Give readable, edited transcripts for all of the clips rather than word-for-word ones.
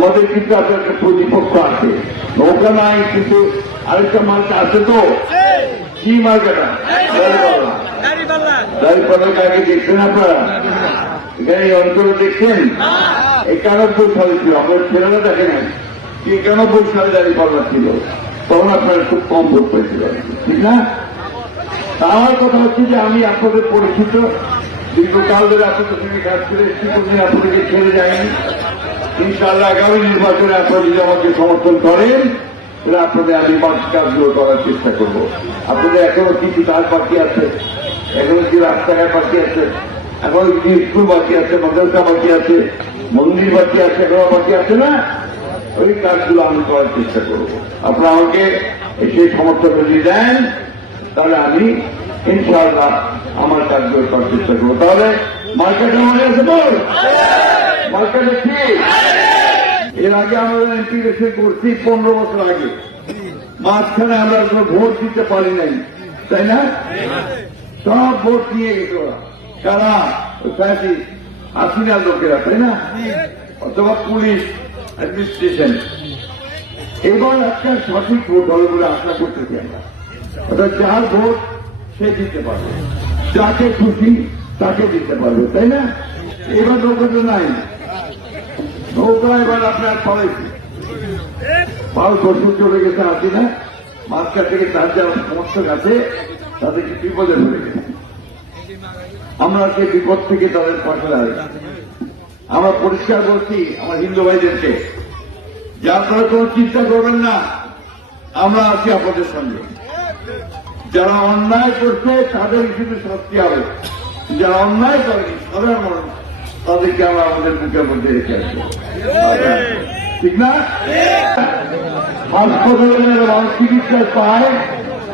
আমাদের কিন্তু একটা প্রতিপক্ষ আছে, নৌকা নাই কিন্তু আরেকটা মার্কা আছে। তো কি মার্কাটা? দাঁড়িপাল্লার আগে দেখছেন আপনারা? এখানে এই অঞ্চলে দেখছেন 91 সালে ছিল, আপনার ছেলেরা দেখে নাই 91 সালে দাঁড়িপাল্লা ছিল, তখন আপনারা খুব কম ভোট পেয়েছিলেন, ঠিক না? আমার কথা হচ্ছে যে আমি আপনাদের পরিচিত, দীর্ঘকাল ধরে আপনাদের সঙ্গে কাজ করে এসেছি, কোনদিন আপনাদেরকে ছেড়ে যায়নি। ইনশাআল্লাহ আগামী নির্বাচনে আপনারা যদি আমাকে সমর্থন করেন তাহলে আপনাদের আমি কাজগুলো করার চেষ্টা করব। আপনাদের এখনো কিছু কাজ বাকি আছে, এখনো কি রাস্তাঘাট বাকি আছে, এখনো কি স্কুল বাকি আছে, মাদ্রাসা বাকি আছে, মন্দির বাকি আছে, এখনো বাকি আছে না? ওই কাজগুলো আমি করার চেষ্টা করব। আপনারা আমাকে সেই সমর্থন যদি দেন তাহলে আমি ইনশাআল্লাহ আমার কাজগুলো করার চেষ্টা করবো। তাহলে মার্কেটে মনে আছে তো? মার্কেটে ঠিক এর আগে আমরা ইন্টিগ্রেশন করছি 15 বছর আগে, মাঝখানে আমরা কোনো ভোট দিতে পারি নাই, তাই না? সব ভোট নিয়ে গেছে ওরা, সারা হাসিনার লোকেরা, তাই না? অথবা পুলিশ অ্যাডমিনিস্ট্রেশন। এবার একটা সঠিক ভোট হবে বলে আশা করতেছি আমরা। অর্থাৎ যার ভোট সে দিতে পারবে, যাকে খুশি তাকে দিতে পারবে, তাই না? এবার নৌকা তো নাই, নৌকা এবার আপনার পালাইছে, পাল বছর চলে গেছে আসি না, মাঝখান থেকে তার যারা সমর্থক আছে তাদেরকে বিপদে পড়ে গেছে। আমরা সেই বিপদ থেকে তাদের পাশে দাঁড়াই। আমরা পরিষ্কার বলছি আমার হিন্দু ভাইদেরকে, যা আপনারা কোনো চিন্তা করবেন না, আমরা আছি আপনাদের সঙ্গে। যারা অন্যায় করছে তাদের কিন্তু শাস্তি হবে, যারা অন্যায় করেনি সাধারণ মানুষ তাদেরকে আমরা আমাদের বুকের মধ্যে রেখে আসবো, ঠিক না? হাসপাতালে মানুষ চিকিৎসা পায়,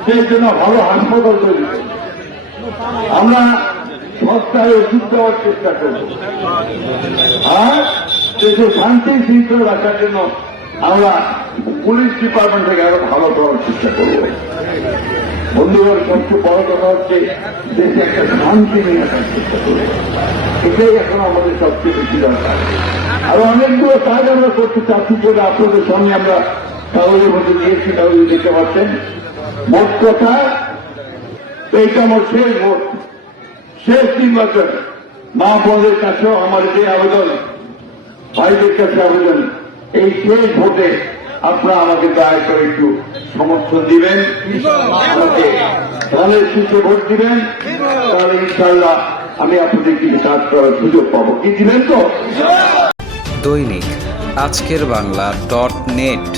সেই জন্য ভালো হাসপাতাল তৈরি করব। আমরা সস্তায় ওষুধ দেওয়ার চেষ্টা করব, আর দেশে শান্তি শৃঙ্খলা রাখার জন্য আমরা পুলিশ ডিপার্টমেন্ট থেকে আরো ভালো করার চেষ্টা করব। বন্ধুগণ, সবচেয়ে বড় কথা হচ্ছে দেশে একটা শান্তি নিয়ে আসার চেষ্টা করব, এটাই এখন আমাদের সবচেয়ে বেশি দরকার। আরো অনেকগুলো কাজ আমরা করতে চাচ্ছি বলে আপনাদের সামনে আমরা কাগজের মধ্যে দিয়েছি, কাগজে দেখতে পাচ্ছেন। মোট কথা এইটা আমার শেষ ভোট, শেষ নির্বাচন। মা বোনদের কাছেও আমার যে আবেদন, ভাইদের কাছে আবেদন, এই শেষ ভোটে আপনারা আমাকে দয়া করে একটু সমর্থন দিবেন, আমাকে দলের শীর্ষে ভোট দিবেন, তাহলে ইনশাআল্লাহ আমি আপনাদের কিছু কাজ করার সুযোগ পাবো। কি দিবেন তো? দৈনিক আজকের বাংলা .net